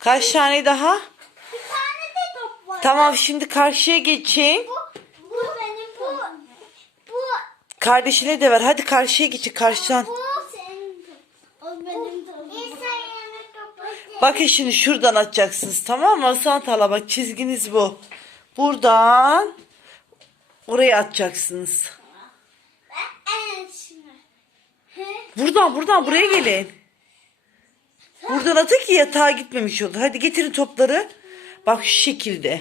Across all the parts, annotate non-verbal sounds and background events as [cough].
Kaç tane daha? Bir tane de top var. Tamam şimdi karşıya geçin. Bu, bu benim bu. Bu, Kardeşine de ver. Hadi karşıya geçin karşıdan. bu senin top. O benim topum. İnsan yemek topu. Bakın şimdi şuradan atacaksınız tamam mı? Hasan Tala bak çizginiz bu. Buradan oraya atacaksınız. Evet şimdi. He? Buradan buradan buraya gelin. Buradan atın ki yatağa gitmemiş olur. Hadi getirin topları. Bak şu şekilde.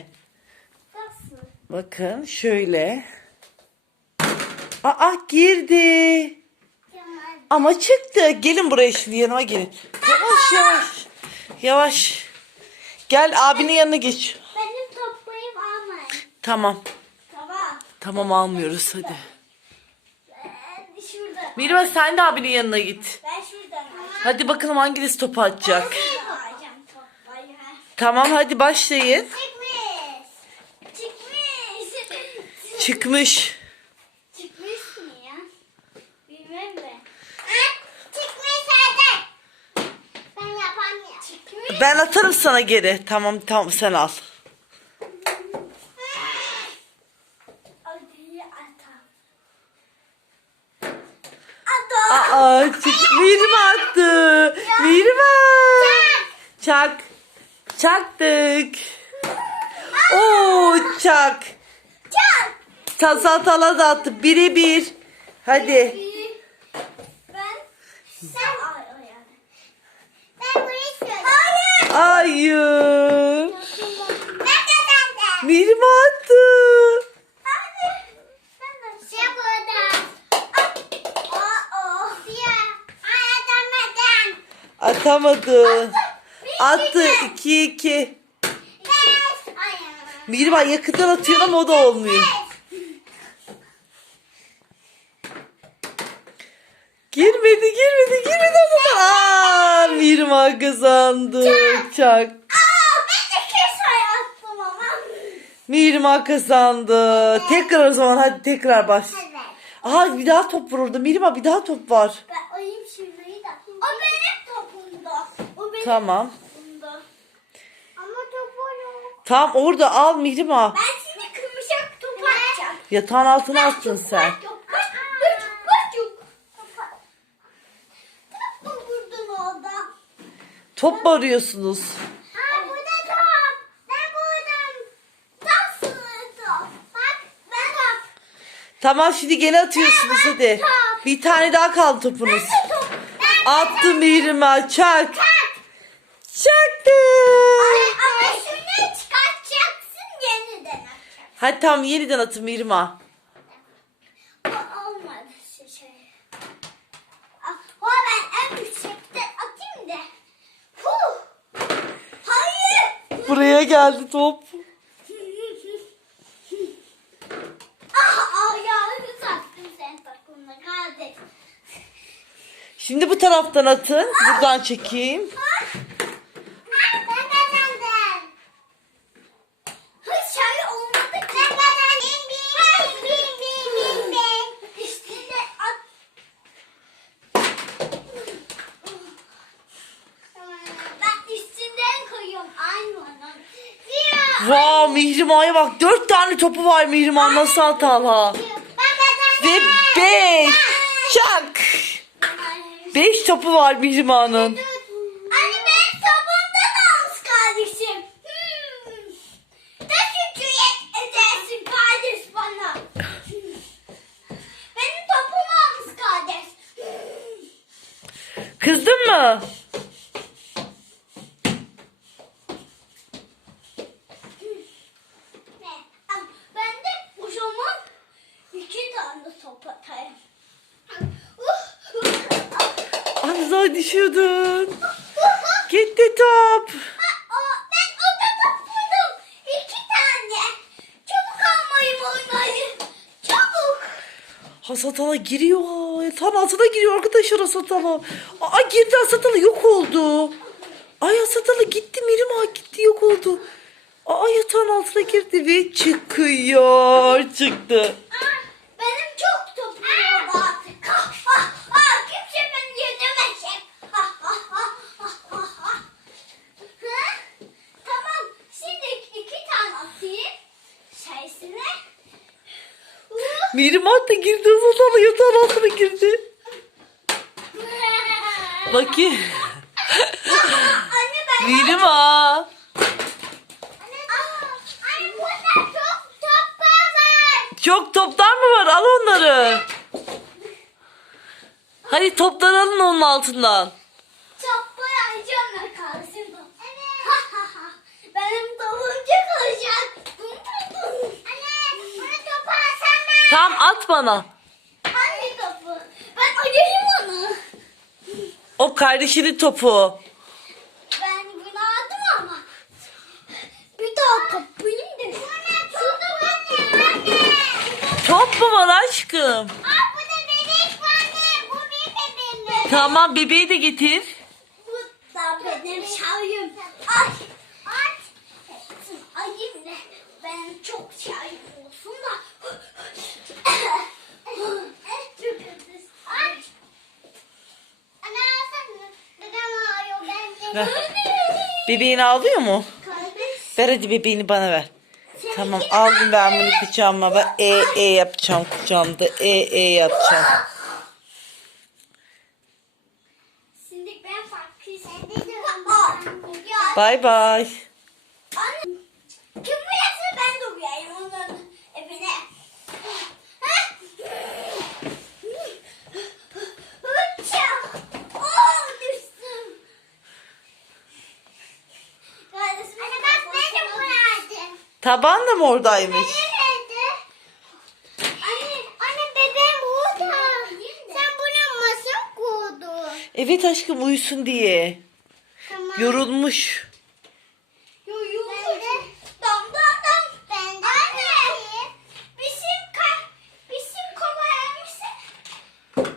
Nasıl? Bakın şöyle. Aa girdi. Kemal. Ama çıktı. Gelin buraya şimdi yanıma gelin. Yavaş yavaş. Yavaş. Gel abinin yanına geç. Benim toplayıp almayın. Tamam. Tamam. Tamam almıyoruz hadi. Ben şurada. Mirva sen de abinin yanına git. Hadi bakalım hanginiz topu atacak. Tamam hadi başlayın. Çıkmış. Çıkmış. Çıkmış. Çıkmış mı ya? Bilmem de. Çıkmış zaten. Ben yapamıyorum. Çıkmış. Ben atarım sana geri. Tamam tamam sen al. Hadi atam. Atam. Aa çık. Mirva attı. Mirva. Çak. Çaktık. Oo çak. Çak. Tasatala da attı. Bire bir. Hadi. Ben sen. Ben burayı. Hayır. Hayır. Kazandım. Mirva attı. Siyah. Ayatamadım. Atamadı. Attı. 2 2. Yes. Ayağım. Mirva yakından atıyor ama o da olmuyor. Girmedi girmedi girmedi o zaman. Aa, Mirva kazandı. Çak. Ama. Mirma kazandı. Tekrar o zaman hadi tekrar baş. Evet. Aha bir daha top var orada. Mirma bir daha top var. Ben alayım şurayı da. O benim topumda. O benim Tamam. topumda. Ama topu yok. Tam orada al Mirma. Ben şimdi kırmışak topu atacağım. Yatağın altına attın sen. Top. Top mu arıyorsunuz? Aa, burada top. Ben buldum. Top top. Bak, ben top. Tamam şimdi gene atıyorsunuz hadi. Bir tane daha kaldı topunuz. Ben top. Ben Attı Mirma çak. top. Çaktı. Ama şunu çıkartacaksın yeniden atacağım. Hadi tamam yeniden atın Mirma. O olmadı şey. Ah, O ben en yüksekte atayım da. Huh. Hayır. Buraya geldi top. Ah ayağını sattım sen takımla kardeş. Şimdi bu taraftan atın. Buradan çekeyim. Ah, ben kazandım. Hiç şey olmadı ki. Ben kazandım. Bin bin bin bin bin. Üstüne at. Ben üstünden koyuyorum. Aynı onun. Mihrimah'a bak. Dört tane topu var Mihrimah nasıl hatalı. Ve beş. Çak. Beş topu var Mihrimah'ın. Anne ben sabundan almış kardeşim. Hmm. Teşekkür edersin kardeş bana. Benim topumu almış kardeş. Kızdın mı? Ne? Am, Ben de o zaman iki tane top atayım. Az düşüyordun. Gitti top. Aa, ben o buldum. İki tane. Çabuk almayın oynayın. Çabuk. Hasatala giriyor. Tam altına giriyor arkadaşlar Hasatala. Aa girdi Hasatala yok oldu. Ay Hasatala gitti Mirima gitti yok oldu. Aa yatağın altına girdi ve çıkıyor. Çıktı. Ah, Benim çok topum oldu artık. Ah, ah, ah, kimse beni yenemeyecek. Ah, ah, ah, ah, ah, ah. Hı? Mirimat da girdi Azatala yatağın altına girdi. Bakayım. Anne ben... Mirima. Anne, burada çok top var. Çok toplar mı var? Al onları. Hadi topları alın onun altından. Çok ayacağım ben kalsın. Evet. Benim topumca kalacak. Anne bunu topu Tamam at bana. Hangi topu? Ben arayayım onu. O kardeşinin topu. Ben bunu aldım ama. Bir daha kapayım da. Şurada anne anne. Top mu var aşkım? Aa bu da bebek anne. Bu benim bebeğim. Tamam bebeği de getir. Bu da benim şahyım. Ay. Aç. Ayım ne? Ben çok şahyım Ver. Bebeğini ağlıyor mu? Ver hadi bebeğini bana ver. Tamam aldım ben bunu kucağıma. Ben e e yapacağım kucağımda. E e yapacağım. Şimdi ben farklı Aa, ya. Bay bay. Anne, kim uyarsa ben de uyarım onun evine. Ha? Hıça! Oh, düştüm. Kardeşim, Anne bak ben de uyardım. Taban da mı oradaymış? Anne, anne bebeğim burada. Sen buna masa kurdun. Evet aşkım uyusun diye. Tamam. Yorulmuş. Ben de. Dam dam dam. Ben de. Anne. Bizim ka bizim kovalarımızı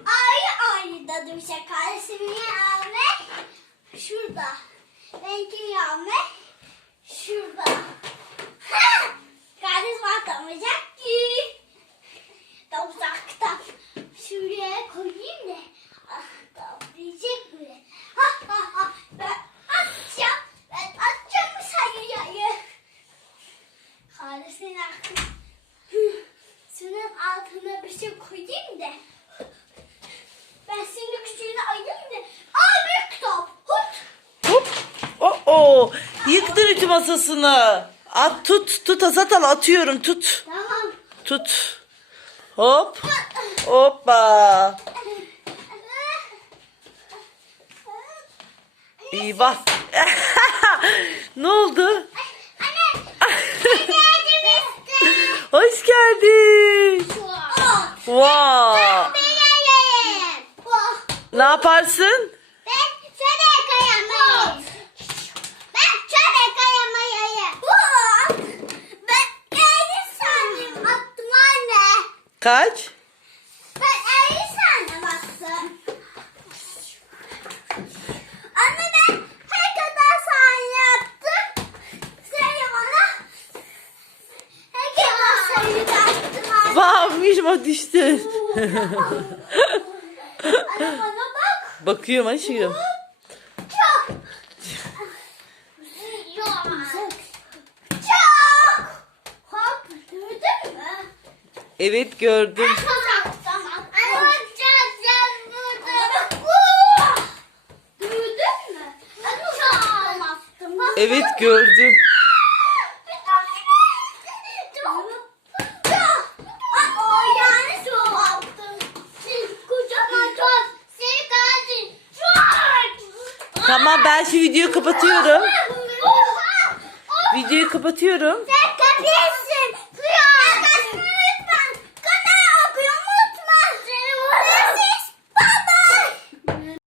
ayrı ayrı da duracak. Kardeşim yağme şurada. Benimki yağme şurada. Ha! Kardeş var damayacak ki. Da uzaktan. Şuraya koyayım da. Ah, damlayacak mı? Ha ha ha. Ben atacağım. Ben atacağım bu sayıyı. Kardeşin aklı. Şunun altına bir şey koyayım da. Ben senin küçüğünü ayırayım da. Aa büyük top. Hut. Hop. Oh oh. Yıktın ütü masasını. At tut tut Azatal atıyorum tut. Tamam. Tut. Hop. Hoppa. Eyvah. [laughs] ne oldu? [laughs] Hoş geldin. Wow. Ne yaparsın? Kaç? Ben eğri sandım attım. Anne ben her kadar saniye attım. Söyle bana. Her kadar sayı Wow Mişma düştü. Anne [laughs] bana bak. Bakıyorum aşkım. Çok. Çok. Çok. Hop. Gördün mü? Evet gördüm. Tamam. Tamam. Anne çok burada. Gördün mü? Anne çok attım. Evet gördüm. Bir tane. Çok. Çok. O yani çok attım. Kocaman çok. Seni kaçın. Çok. Tamam ben şu videoyu kapatıyorum. Videoyu kapatıyorum. Sen kapıyı